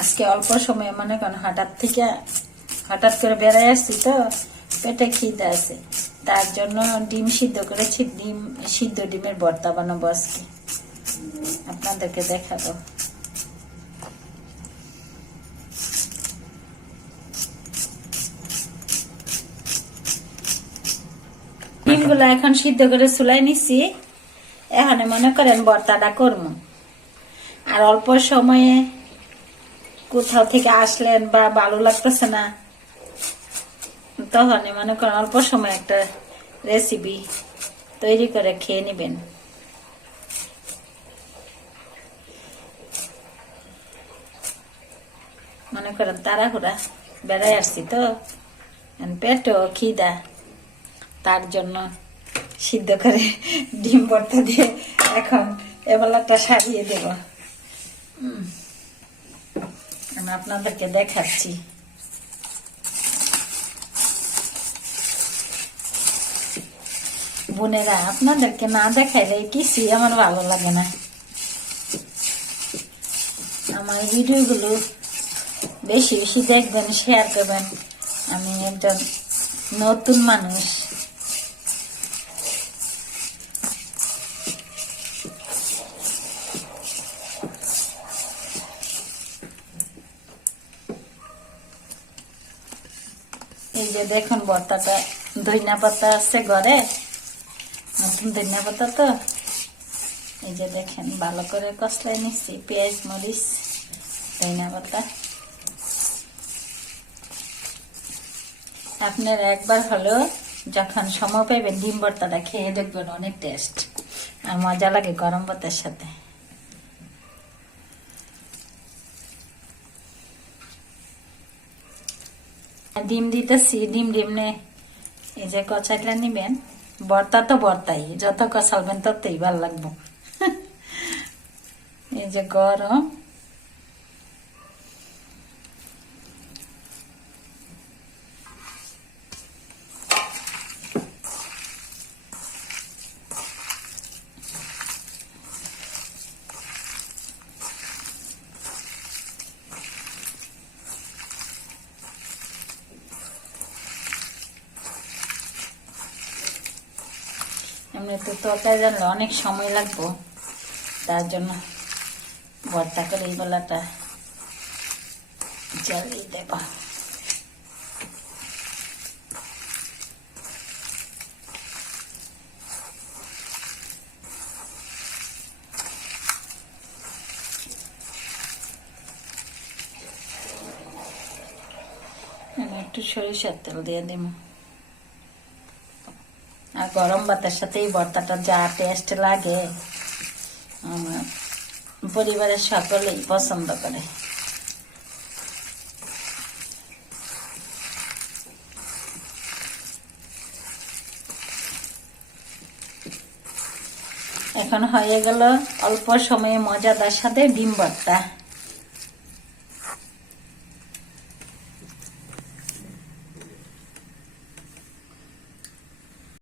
আজকে অল্প সময় মনে করেন হঠাৎ করে বেড়াই আসছি তো পেটে খিদে আছে, তার জন্য ডিম সিদ্ধ করেছি। ডিমের ভর্তা বানাবো আজকে, আপনাদেরকে দেখাবো। ডিমগুলো এখন সিদ্ধ করে চুলাই নিছি, এখন মনে করেন ভর্তাটা করবো। আর অল্প সময়ে কোথাও থেকে আসলেন বা ভালো লাগতেছে না, তখন মনে করেন অল্প সময় একটা রেসিপি তৈরি করে খেয়ে নেবেন। মনে করেন তাড়াহুড়া বেড়াই আসছি তো, পেটও খিদা, তার জন্য সিদ্ধ করে ডিম ভর্তা দিয়ে এখন এবেলাটা সারিয়ে দেব। আমি আপনাদেরকে দেখাচ্ছি। বোনেরা, আপনাদেরকে না দেখাইলে কিছুই আমার ভালো লাগে না। আমার ভিডিওগুলো বেশি বেশি দেখবেন, শেয়ার করবেন। আমি একজন নতুন মানুষ, এই যে দেখুন ভর্তাটা, ধনিয়া পাতা আছে ঘরে, নতুন ধনিয়া পাতা তো, এই যে দেখেন ভালো করে কষলাই নিচ্ছি, পেঁয়াজ মরিচ ধনিয়া পাতা। আপনারা একবার হলেও যখন সময় পাইবেন ডিম ভর্তাটা খেয়ে দেখবেন, অনেক টেস্ট আর মজা লাগে গরম ভাতের সাথে। ডিম দিতেছি, ডিম এই যে কচাইটা নিবেন। ভর্তা তো ভর্তাই, যত কষালবেন ততই ভালো লাগবে। এই যে গরম, এমনি তো তরকারি জানলে অনেক সময় লাগবো, তার জন্য ভর্তা করে এই বেলাটা জ্বালিয়ে দেব। আমি একটু সরিষার তেল দিয়ে দিব। আর গরম ভাতের সাথে এই ভর্তাটা যা টেস্ট লাগে, আমার পরিবারের সকলেই পছন্দ করে। এখন হয়ে গেল অল্প সময়ে মজাদার সাথে ডিম ভর্তা।